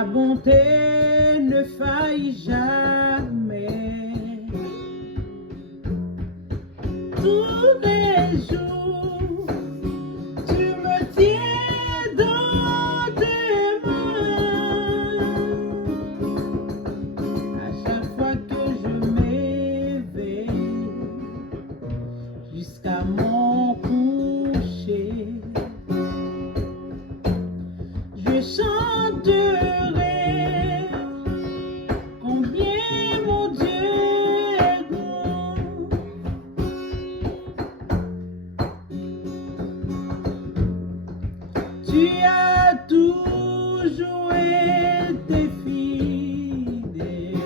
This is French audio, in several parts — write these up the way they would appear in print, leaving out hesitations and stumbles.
Ta bonté ne faillit jamais. Tous les jours, tu me tiens dans tes mains. À chaque fois que je m'éveille, jusqu'à mon coucher, je chanterai combien mon Dieu est grand. Tu as toujours été fidèle.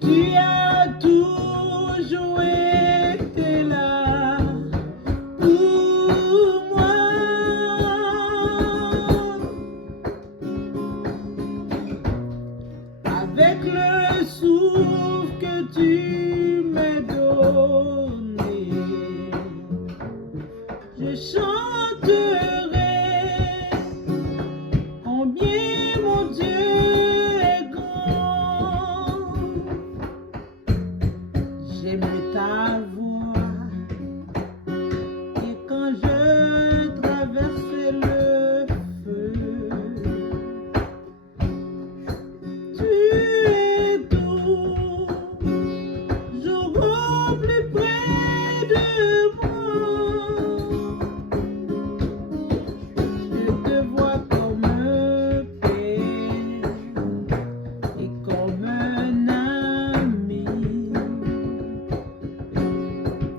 Tu as toujours été là pour moi. Avec le souffle que tu m'as donné, je chanterai combien mon Dieu est grand. J'aime ta voix, et quand je traverse le feu, tu es toujours plus près de moi. Je te vois comme un père et comme un ami.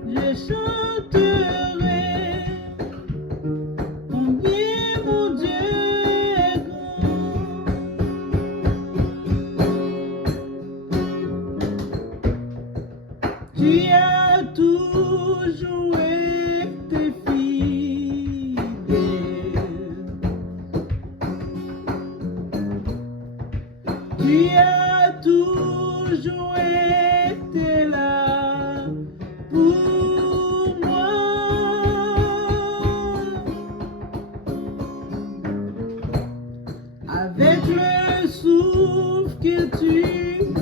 Je chanterai combien mon Dieu est grand. Tu as toujours été fidèle. Tu as toujours été là pour moi. Avec le souffle que tu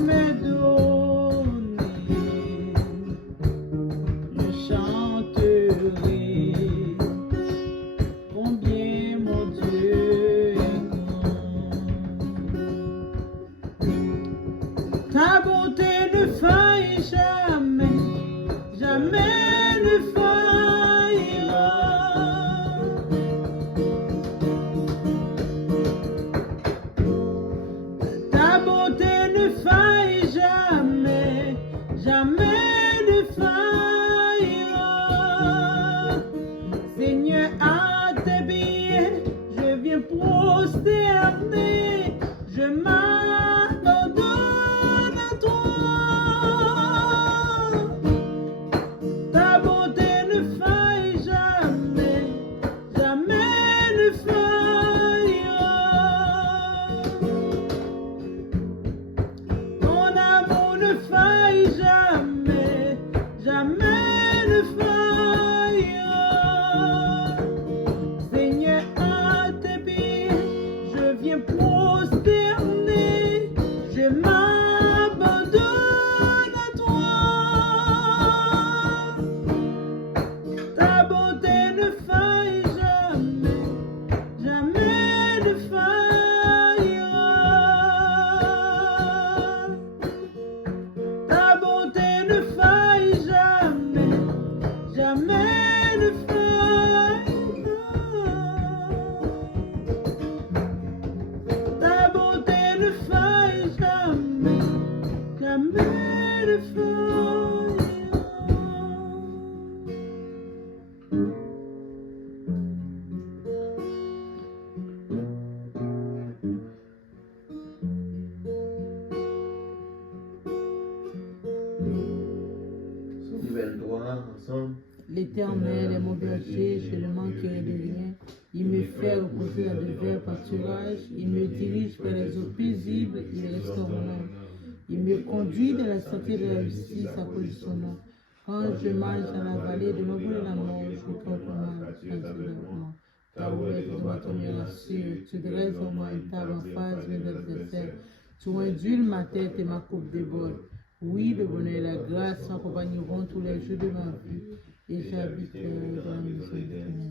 m'as donné, je chanterai combien mon Dieu est grand. Ta bonté ne faillit jamais, jamais ne faillira. Ta bonté ne faillit jamais, jamais ne faillira. Seigneur, à tes pieds, je viens prosterner, je m'abandonne à toi. Ta bonté ne faillit jamais, jamais ne faillira. Ton amour ne faillit jamais, jamais ne faillira. Seigneur, à tes pieds, je viens prosterner, je m'abandonne à toi. Ta bonté ne faillit jamais, jamais ne faillira. Ta bonté ne faillit jamais, jamais ne faillira. Ta bonté ne faillit jamais, jamais ne faillira. Nouvelle 3 ensemble. L'Éternel est mon berger, je ne manquerai de rien. Il me fait reposer dans de verts pâturages, il me dirige vers les eaux paisibles, il restaure mon âme. Il me conduit dans la santé de la justice à cause de son nom. Quand je marche dans la vallée de l'ombre de la mort, je crois qu'on m'a Tu dresses en moi une table en face de mes adversaires. Tu induis ma tête et ma coupe déborde. Oui, le bonheur et la grâce m'accompagneront tous les jours de ma vie. Et j'habiterai dans la maison de l'Éternel.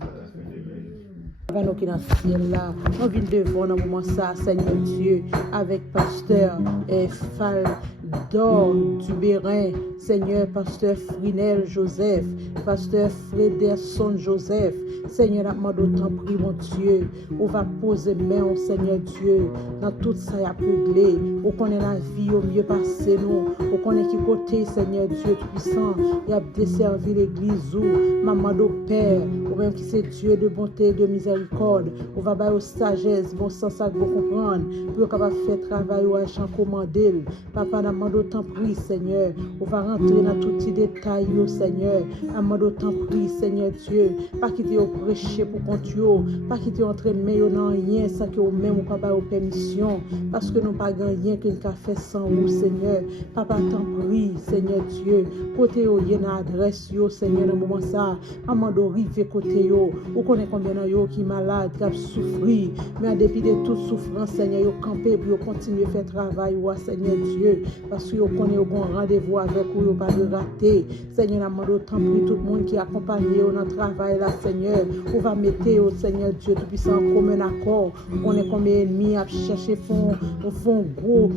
Nous qui dans le ciel là, on vient devant dans moment ça, Seigneur Dieu, avec pasteur et Faldor du Bérin, Seigneur pasteur Frinel Joseph, pasteur Frederson Joseph, Seigneur, la demande autant prie, mon Dieu, on va poser main au Seigneur Dieu, dans tout ça y a réglé, on connaît la vie au mieux passé nous, on connaît qui côté, Seigneur Dieu tout-puissant, y a desservi l'église ou, maman au Père, ou même qui c'est Dieu de bonté, de miséricorde, on va bailler aux sagesse, bon sens à bon comprendre, pour qu'on va faire travail ou agent commandé, papa, la demande autant prie, Seigneur, on va rentrer dans tout petit détail, Seigneur, la demande autant prie, Seigneur Dieu, pas quitter au prêcher pour continuer, pas quitter entre mais dans rien, ça que même ou pas bailler aux permission, parce que nous pas rien qu'un café sans ou, Seigneur, papa, t'en prie, Seigneur Dieu, côté au y a adresse, yo, Seigneur, dans le moment ça, maman d'orive côté yo, ou connaît combien de yo qui malade, qui a souffert, mais en dépit de toute souffrance, Seigneur, yo campé pour continuer à faire travail, ou Seigneur Dieu, parce que yo connaît au bon rendez-vous avec ou yo pas de rater, Seigneur, la demande autant prie tout le monde qui accompagne dans le travail là, Seigneur, on va mettre au Seigneur Dieu tout-puissant comme un accord, on est comme ennemi à chercher fond gros,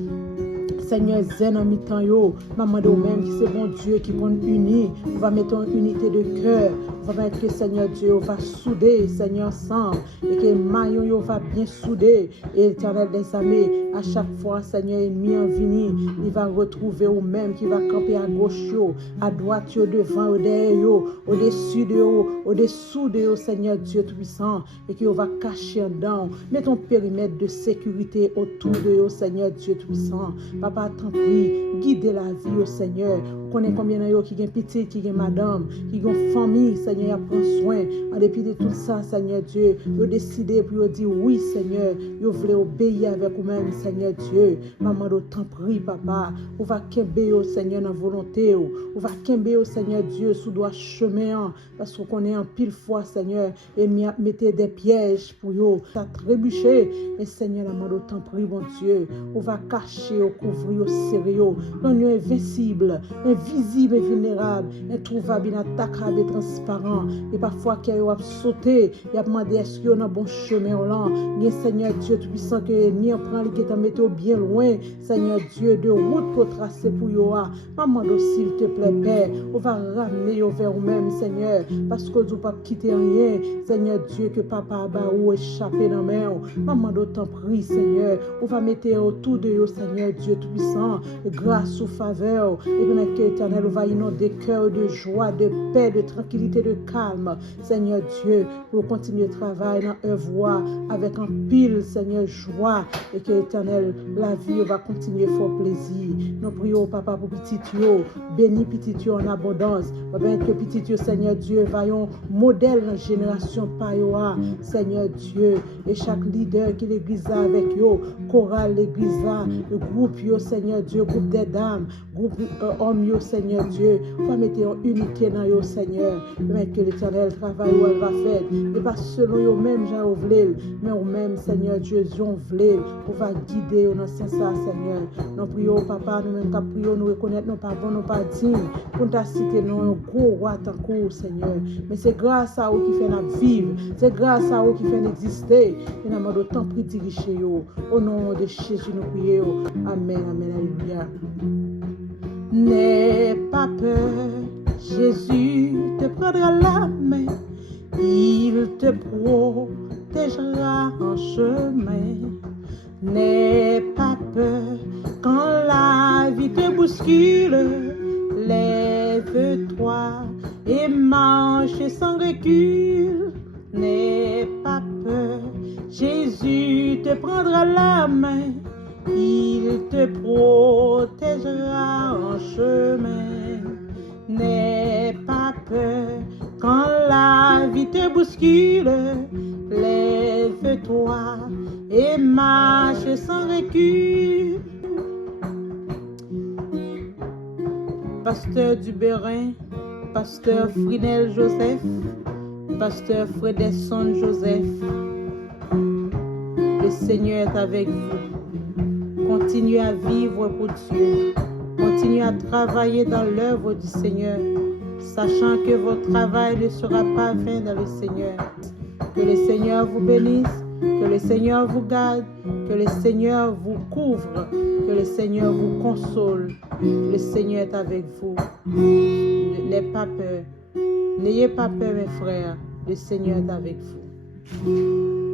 Seigneur, zen en mi-temps yo, maman de même qui c'est bon Dieu qui prend uni, on va mettre en unité de cœur, on va mettre que Seigneur Dieu, on va souder, Seigneur, ensemble, et que maillon yo va bien souder, et l'Éternel des armées, à chaque fois, Seigneur, ennemi en vini, il va retrouver ou même qui va camper à gauche yo, à droite yo, devant ou derrière yo, au-dessus de yo, au-dessous de yo, Seigneur Dieu tout-puissant, et que on va cacher en dedans, mets ton périmètre de sécurité autour de yo, Seigneur Dieu tout-puissant, Papa, t'en prie, guide la vie au Seigneur. Vous connaissez combien de gens qui ont petit, qui ont madame, qui ont famille, Seigneur, prend soin. En dépit de tout ça, Seigneur Dieu, vous avez décidé pour dire oui, Seigneur. Vous voulez obéir avec vous-même, Seigneur Dieu. Maman, t'en prie, Papa. Vous va kembe au Seigneur dans volonté. Vous va kembe au Seigneur Dieu sous droit chemin. Parce qu'on connaît en pile fois, Seigneur, et mettez des pièges pour vous. Ça trébuché. Et Seigneur, maman, t'en prie, mon Dieu. On va cacher, au couvrir, au sérieux. Non, invincible, invisible et vulnérable, introuvable, inattaquable et transparent. Et parfois, qu'il y a sauté, il y a demandé est-ce qu'il y a un bon chemin au long. Ni Seigneur Dieu tout-puissant que ni en prend qui t'a metté bien loin, Seigneur Dieu, de route pour tracer pour toi. Maman, s'il te plaît, Père, on va ramener vers vous-même, Seigneur, parce que vous ne pas quitter rien, Seigneur Dieu, que papa a ou échappé dans la main. Maman, t'en prie, Seigneur, on va mettre autour de vous, Seigneur Dieu tout-puissant, grâce ou faveur, et bien que l'Éternel va inonder cœur de joie, de paix, de tranquillité, de calme, Seigneur Dieu, pour continuer le travail dans une voie avec un pile, Seigneur, joie, et que l'Éternel, la vie va continuer fort plaisir. Nous prions, Papa, pour petit Dieu, bénis petit Dieu en abondance, bien que petit Dieu, Seigneur Dieu, vaillant modèle dans la génération Payoa, Seigneur Dieu, et chaque leader qui l'église a avec eux, chorale l'église là, le groupe, yo, Seigneur Dieu, groupe des dames, groupe hommes, yo, Seigneur Dieu, va mettre en unité dans yo, Seigneur, mais que l'Éternel travaille où elle va faire, et pas selon yo même, j'en voulais, mais au même, Seigneur Dieu, j'en voulais, on va guider dans ce sens, Seigneur. Nous prions, Papa, nous même prions, nous reconnaître nos pas bons, nos pas dignes, pour ta cité, nous, un gros roi, tant court, Seigneur. Mais c'est grâce à vous qui fait notre vivre, c'est grâce à vous qui fait exister, et nous avons autant pris diriger yo. Au nom de Jésus, nous prions. Amen, amen, alléluia. N'aie pas peur, Jésus te prendra la main, il te protégera en chemin. N'aie pas peur quand la vie te bouscule, lève-toi et marche sans recul. N'aie pas peur, Jésus te prendra la main, il te protégera en chemin. N'aie pas peur quand la vie te bouscule, lève-toi et marche sans recul. Pasteur du Bérin, pasteur Frinel Joseph, pasteur Frederson Joseph, Le Seigneur est avec vous. Continuez à vivre pour Dieu. Continuez à travailler dans l'œuvre du Seigneur, sachant que votre travail ne sera pas vain dans le Seigneur. Que le Seigneur vous bénisse, que le Seigneur vous garde, que le Seigneur vous couvre, que le Seigneur vous console. Le Seigneur est avec vous. N'ayez pas peur. N'ayez pas peur, mes frères. Le Seigneur est avec vous.